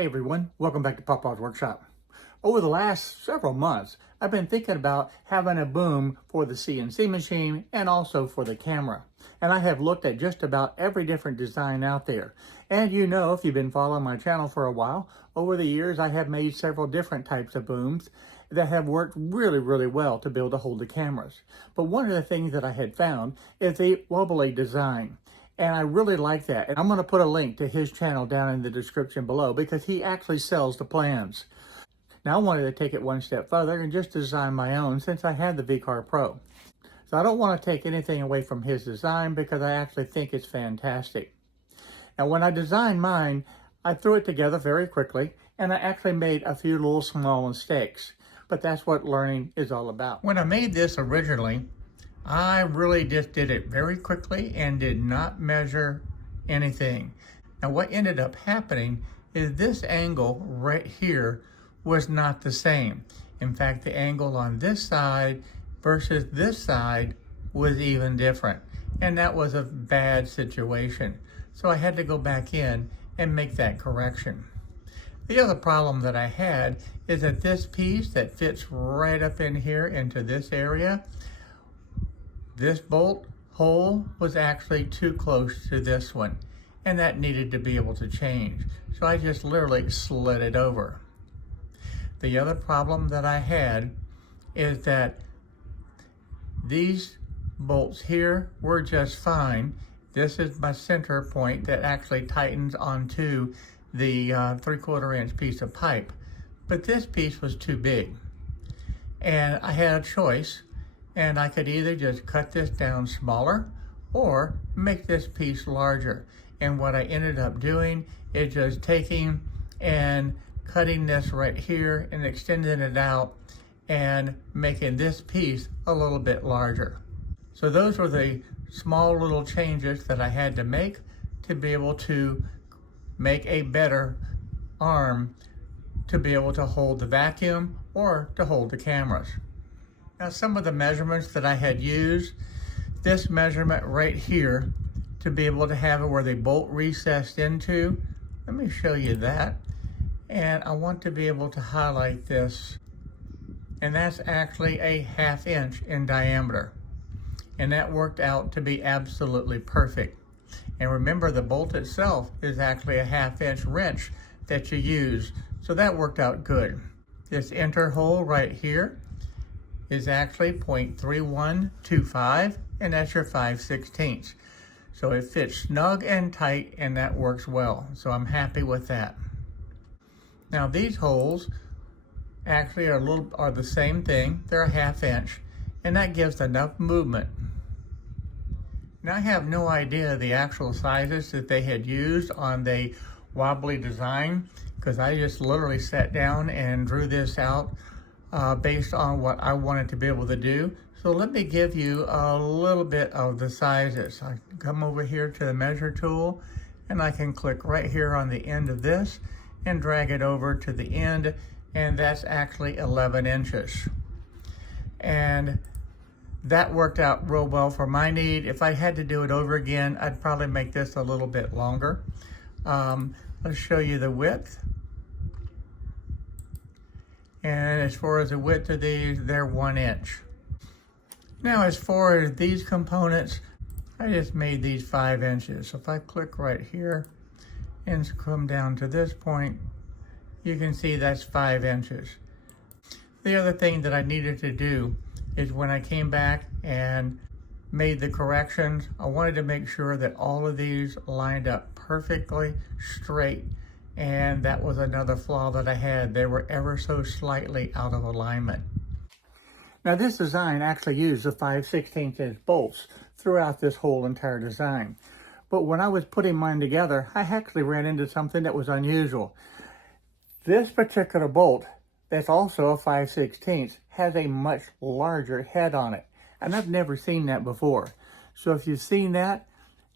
Hey everyone, welcome back to Papa's Workshop. Over the last several months, I've been thinking about having a boom for the CNC machine and also for the camera. And I have looked at just about every different design out there. And you know, if you've been following my channel for a while, over the years I have made several different types of booms that have worked really well to be able to hold the cameras. But one of the things that I had found is the Woby Design. And I really like that. And I'm going to put a link to his channel down in the description below because he actually sells the plans. Now I wanted to take it one step further and just design my own since I had the VCar Pro. So I don't want to take anything away from his design because I actually think it's fantastic. Now when I designed mine, I threw it together very quickly and I actually made a few little small mistakes. But that's what learning is all about. When I made this originally, I really just did it very quickly and did not measure anything. Now what ended up happening is this angle right here was not the same. In fact, the angle on this side versus this side was even different. And that was a bad situation. So I had to go back in and make that correction. The other problem that I had is that this piece that fits right up in here into this area, this bolt hole was actually too close to this one, and that needed to be able to change. So I just literally slid it over. The other problem that I had is that these bolts here were just fine. This is my center point that actually tightens onto the 3/4 inch piece of pipe. But this piece was too big. And I had a choice. And I could either just cut this down smaller or make this piece larger. And what I ended up doing is just taking and cutting this right here and extending it out and making this piece a little bit larger. So those were the small little changes that I had to make to be able to make a better arm to be able to hold the vacuum or to hold the cameras. Now some of the measurements that I had used, this measurement right here to be able to have it where the bolt recessed into, let me show you that. And I want to be able to highlight this. And that's actually a 1/2 inch in diameter. And that worked out to be absolutely perfect. And remember, the bolt itself is actually a 1/2 inch wrench that you use. So that worked out good. This enter hole right here is actually 0.3125, and that's your 5/16. So it fits snug and tight, and that works well. So I'm happy with that. Now these holes actually are the same thing. They're a 1/2 inch, and that gives enough movement. Now I have no idea the actual sizes that they had used on the Woby Design, because I just literally sat down and drew this out based on what I wanted to be able to do. So let me give you a little bit of the sizes. I come over here to the measure tool and I can click right here on the end of this and drag it over to the end, and that's actually 11 inches. And that worked out real well for my need. If I had to do it over again, I'd probably make this a little bit longer. Let's show you the width. And as far as the width of these, they're 1 inch. Now as far as these components, I just made these 5 inches. So if I click right here and come down to this point, you can see that's 5 inches. The other thing that I needed to do is when I came back and made the corrections, I wanted to make sure that all of these lined up perfectly straight. And that was another flaw that I had. They were ever so slightly out of alignment. Now this design actually used the 5/16 inch bolts throughout this whole entire design. But when I was putting mine together, I actually ran into something that was unusual. This particular bolt, that's also a 5/16, has a much larger head on it. And I've never seen that before. So if you've seen that,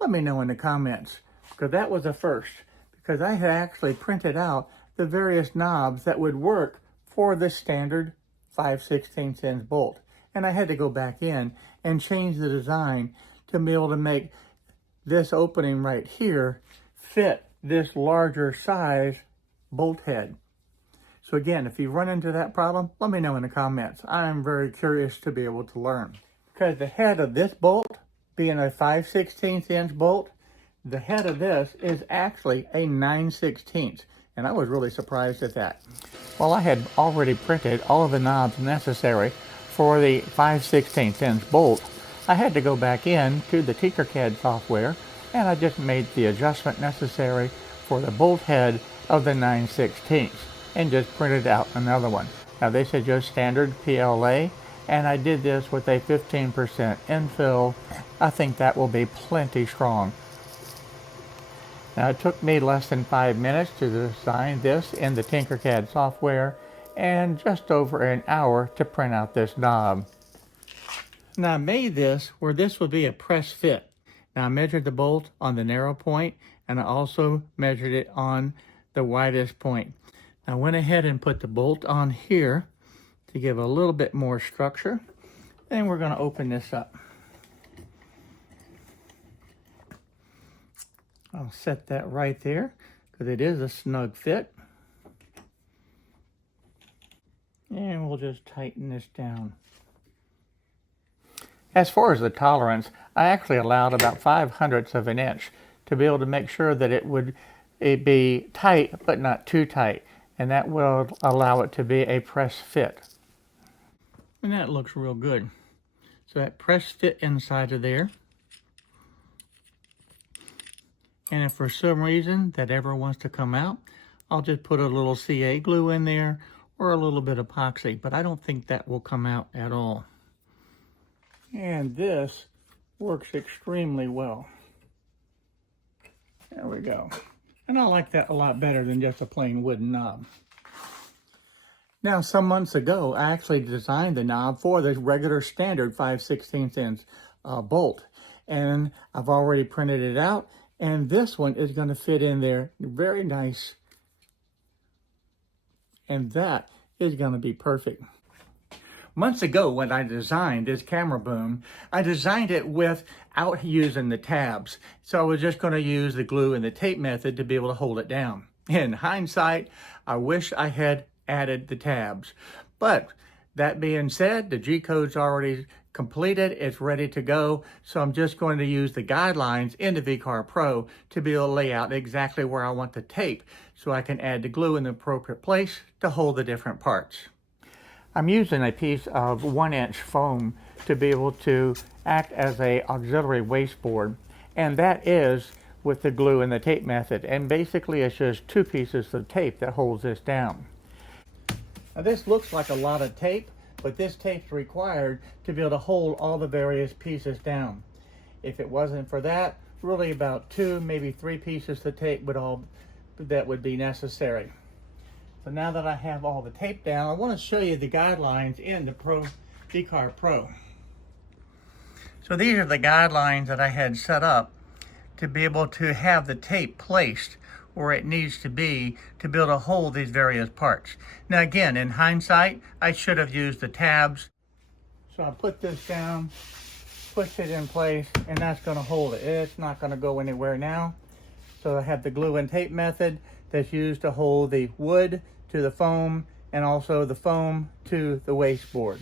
let me know in the comments, because that was a first. Because I had actually printed out the various knobs that would work for the standard 5/16 inch bolt. And I had to go back in and change the design to be able to make this opening right here fit this larger size bolt head. So again, if you run into that problem, let me know in the comments. I'm very curious to be able to learn. Because the head of this bolt, being a 5/16 inch bolt, the head of this is actually a 9/16. And I was really surprised at that. Well, I had already printed all of the knobs necessary for the 5/16 inch bolt. I had to go back in to the Tinkercad software, and I just made the adjustment necessary for the bolt head of the 9/16 and just printed out another one. Now they said just standard PLA, and I did this with a 15% infill. I think that will be plenty strong. Now it took me less than 5 minutes to design this in the Tinkercad software, and just over an hour to print out this knob. Now I made this where this would be a press fit. Now I measured the bolt on the narrow point, and I also measured it on the widest point. I went ahead and put the bolt on here to give a little bit more structure. And we're going to open this up. I'll set that right there because it is a snug fit. And we'll just tighten this down. As far as the tolerance, I actually allowed about 5/100ths of an inch to be able to make sure that it would be tight but not too tight. And that will allow it to be a press fit. And that looks real good. So that press fit inside of there. And if for some reason that ever wants to come out, I'll just put a little CA glue in there or a little bit of epoxy, but I don't think that will come out at all. And this works extremely well. There we go. And I like that a lot better than just a plain wooden knob. Now, some months ago, I actually designed the knob for the regular standard 5/16 inch bolt. And I've already printed it out. And this one is going to fit in there very nice. And that is going to be perfect. Months ago, when I designed this camera boom, I designed it without using the tabs. So I was just going to use the glue and the tape method to be able to hold it down. In hindsight, I wish I had added the tabs. But that being said, the G-code's already completed. It's ready to go. So I'm just going to use the guidelines in the VCarve Pro to be able to lay out exactly where I want the tape so I can add the glue in the appropriate place to hold the different parts. I'm using a piece of 1-inch foam to be able to act as a auxiliary wasteboard, and that is with the glue and the tape method. And basically it's just 2 pieces of tape that holds this down. Now this looks like a lot of tape, but this tape's required to be able to hold all the various pieces down. If it wasn't for that, really about 2, maybe 3 pieces of tape would be necessary. So now that I have all the tape down, I want to show you the guidelines in the VCarve Pro. So these are the guidelines that I had set up to be able to have the tape placed where it needs to be able to hold these various parts. Now again, in hindsight, I should have used the tabs. So I put this down, push it in place, and that's going to hold it. It's not going to go anywhere now. So I have the glue and tape method that's used to hold the wood to the foam and also the foam to the wasteboard.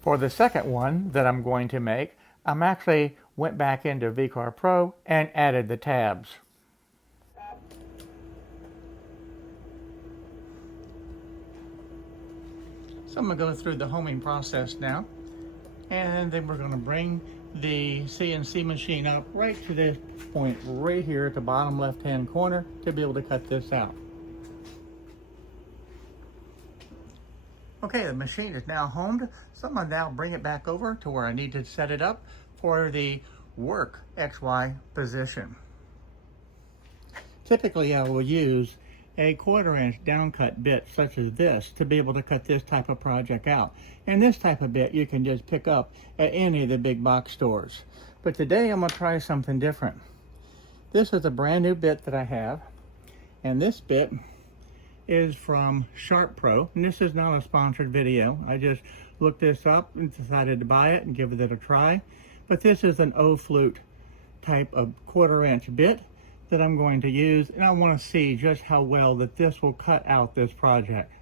For the second one that I'm going to make, I'm actually went back into VCarve Pro and added the tabs. So I'm going to go through the homing process now, and then we're going to bring the CNC machine up right to this point right here at the bottom left hand corner to be able to cut this out. Okay, the machine is now homed, so I'm going to now bring it back over to where I need to set it up for the work XY position. Typically I will use a 1/4 inch downcut bit such as this to be able to cut this type of project out. And this type of bit you can just pick up at any of the big box stores. But today I'm going to try something different. This is a brand new bit that I have, and this bit is from Sharp Pro, and this is not a sponsored video. I just looked this up and decided to buy it and give it a try. But this is an O-flute type of 1/4 inch bit that I'm going to use, and I want to see just how well that this will cut out this project.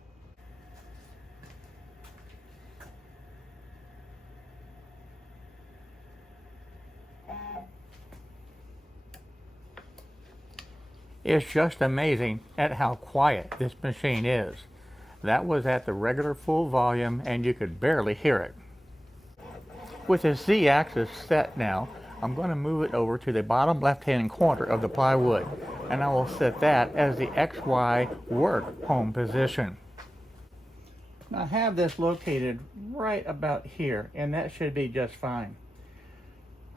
It's just amazing at how quiet this machine is. That was at the regular full volume and you could barely hear it. With the Z-axis set now, I'm going to move it over to the bottom left-hand corner of the plywood, and I will set that as the XY work home position. Now I have this located right about here, and that should be just fine.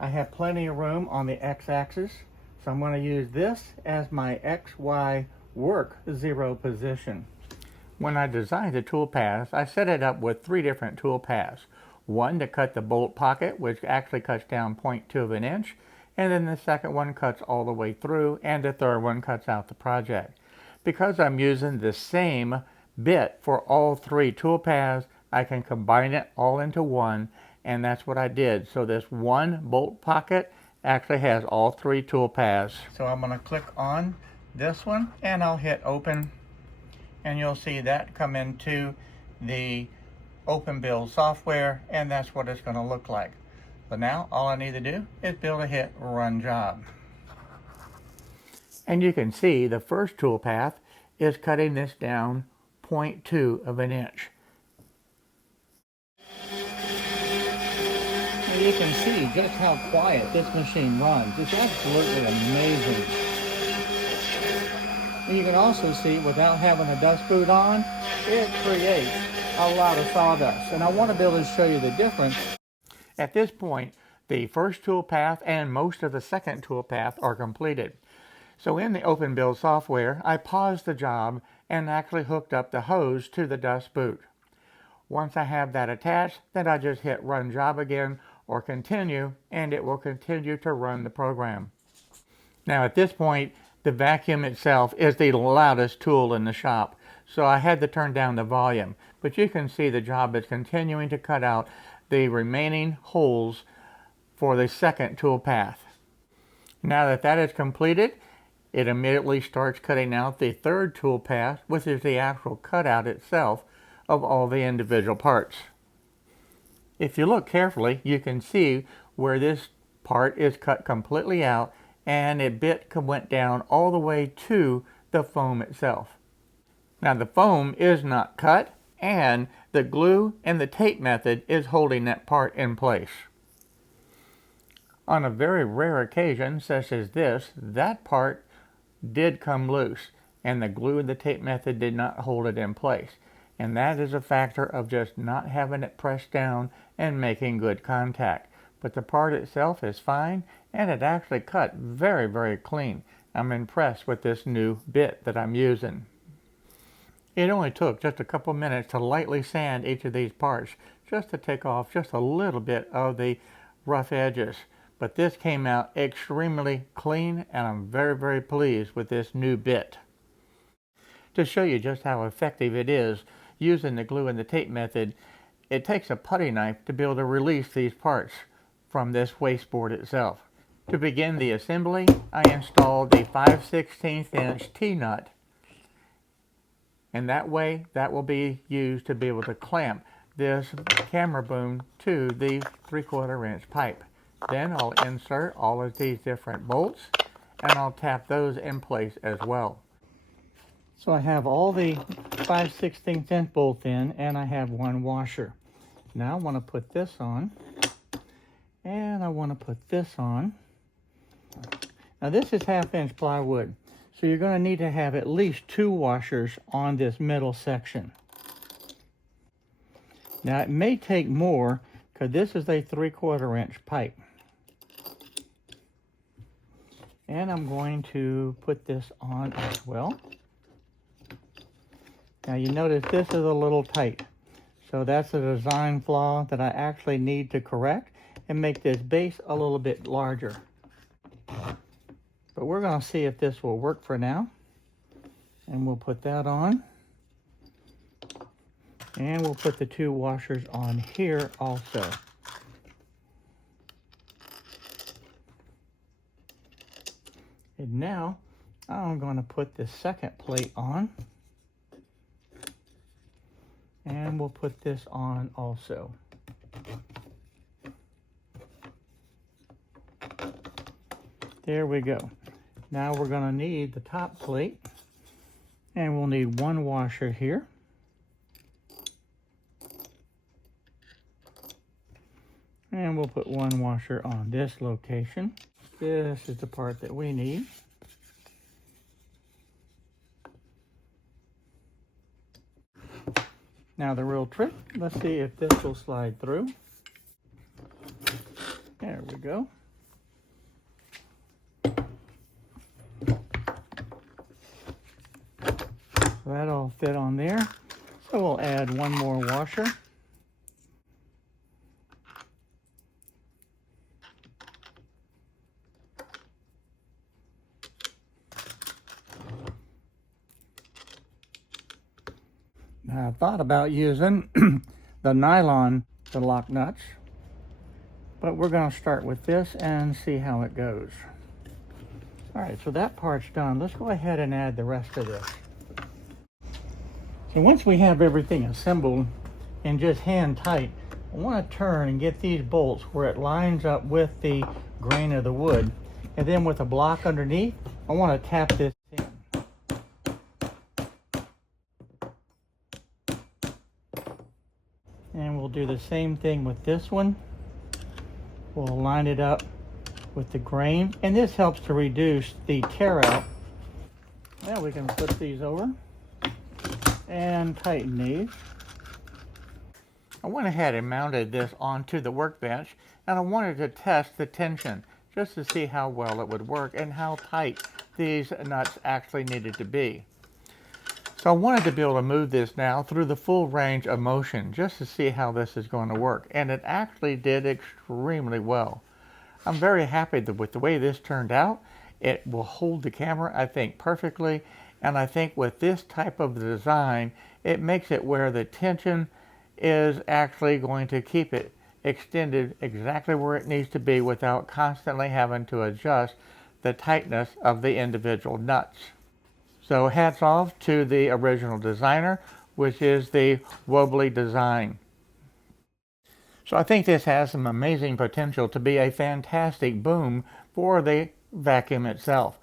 I have plenty of room on the X-axis, so I'm going to use this as my XY work 0 position. When I designed the tool paths, I set it up with 3 different tool paths. One to cut the bolt pocket, which actually cuts down 0.2 of an inch, and then the second one cuts all the way through, and the third one cuts out the project. Because I'm using the same bit for all 3 tool paths, I can combine it all into one, and that's what I did. So this one bolt pocket actually has all 3 tool paths. So I'm going to click on this one, and I'll hit open, and you'll see that come into the open build software, and that's what it's going to look like. So now all I need to do is be able to hit run job. And you can see the first tool path is cutting this down 0.2 of an inch. And you can see just how quiet this machine runs. It's absolutely amazing. And you can also see, without having a dust boot on, it creates a lot of sawdust. And I want to be able to show you the difference. At this point, the first tool path and most of the second tool path are completed. So in the open build software, I paused the job and actually hooked up the hose to the dust boot. Once I have that attached, then I just hit run job again or continue, and it will continue to run the program. Now at this point, the vacuum itself is the loudest tool in the shop, so I had to turn down the volume. But you can see the job is continuing to cut out the remaining holes for the second tool path. Now that that is completed, it immediately starts cutting out the third tool path, which is the actual cutout itself of all the individual parts. If you look carefully, you can see where this part is cut completely out, and a bit went down all the way to the foam itself. Now the foam is not cut, and the glue and the tape method is holding that part in place. On a very rare occasion, such as this, that part did come loose, and the glue and the tape method did not hold it in place. And that is a factor of just not having it pressed down and making good contact. But the part itself is fine, and it actually cut very, very clean. I'm impressed with this new bit that I'm using. It only took just a couple minutes to lightly sand each of these parts, just to take off just a little bit of the rough edges. But this came out extremely clean, and I'm very, very pleased with this new bit. To show you just how effective it is using the glue and the tape method, it takes a putty knife to be able to release these parts from this wasteboard itself. To begin the assembly, I installed the 5/16 inch T-nut, and that way that will be used to be able to clamp this camera boom to the 3/4 inch pipe. Then I'll insert all of these different bolts, and I'll tap those in place as well. So I have all the 5/16 inch bolts in, and I have one washer. Now I want to put this on, and I want to put this on. Now this is 1/2 inch plywood, so you're going to need to have at least 2 washers on this middle section. Now it may take more, because this is a 3/4 inch pipe. And I'm going to put this on as well. Now you notice this is a little tight, so that's a design flaw that I actually need to correct and make this base a little bit larger. But we're going to see if this will work for now, and we'll put that on, and we'll put the 2 washers on here also. It And now I'm going to put the second plate on. And we'll put this on also. There we go. Now we're going to need the top plate. And we'll need one washer here. And we'll put one washer on this location. This is the part that we need. Now the real trick, let's see if this will slide through. There we go. So that'll fit on there. So we'll add one more washer. Now, I thought about using the nylon to lock nuts, but we're going to start with this and see how it goes. All right, so that part's done. Let's go ahead and add the rest of this. So once we have everything assembled and just hand tight, I want to turn and get these bolts where it lines up with the grain of the wood. And then with a block underneath, I want to tap this in. And we'll do the same thing with this one. We'll line it up with the grain, and this helps to reduce the tear out. Now we can flip these over and tighten these. I went ahead and mounted this onto the workbench, and I wanted to test the tension just to see how well it would work and how tight these nuts actually needed to be. So I wanted to be able to move this now through the full range of motion just to see how this is going to work. And it actually did extremely well. I'm very happy with the way this turned out. It will hold the camera, I think, perfectly. And I think with this type of design, it makes it where the tension is actually going to keep it extended exactly where it needs to be without constantly having to adjust the tightness of the individual nuts. So hats off to the original designer, which is the Woby Design. So I think this has some amazing potential to be a fantastic boom for the vacuum itself.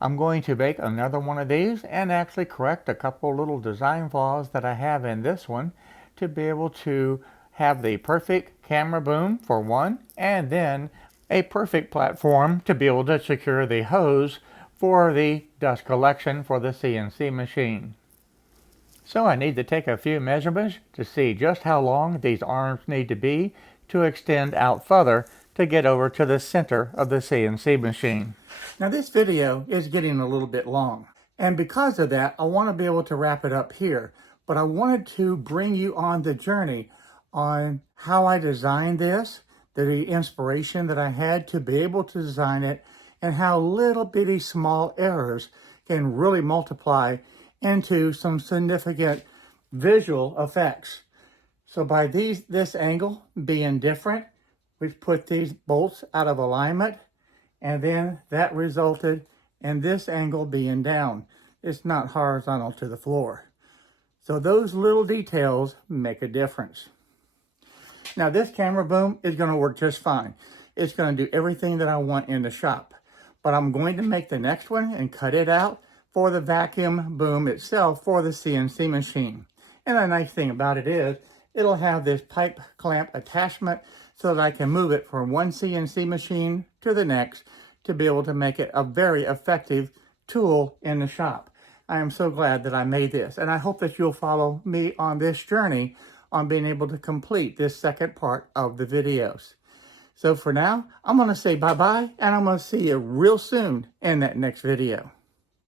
I'm going to make another one of these and actually correct a couple little design flaws that I have in this one to be able to have the perfect camera boom for one, and then a perfect platform to be able to secure the hose for the dust collection for the CNC machine. So I need to take a few measurements to see just how long these arms need to be to extend out further to get over to the center of the CNC machine. Now this video is getting a little bit long, and because of that I want to be able to wrap it up here, but I wanted to bring you on the journey on how I designed this, the inspiration that I had to be able to design it, and how little bitty small errors can really multiply into some significant visual effects. So by this angle being different, we've put these bolts out of alignment, and then that resulted in this angle being down. It's not horizontal to the floor. So those little details make a difference. Now this camera boom is going to work just fine. It's going to do everything that I want in the shop. But I'm going to make the next one and cut it out for the vacuum boom itself for the CNC machine. And the nice thing about it is it'll have this pipe clamp attachment so that I can move it from one CNC machine to the next to be able to make it a very effective tool in the shop. I am so glad that I made this, and I hope that you'll follow me on this journey on being able to complete this second part of the videos. So for now, I'm going to say bye-bye, and I'm going to see you real soon in that next video.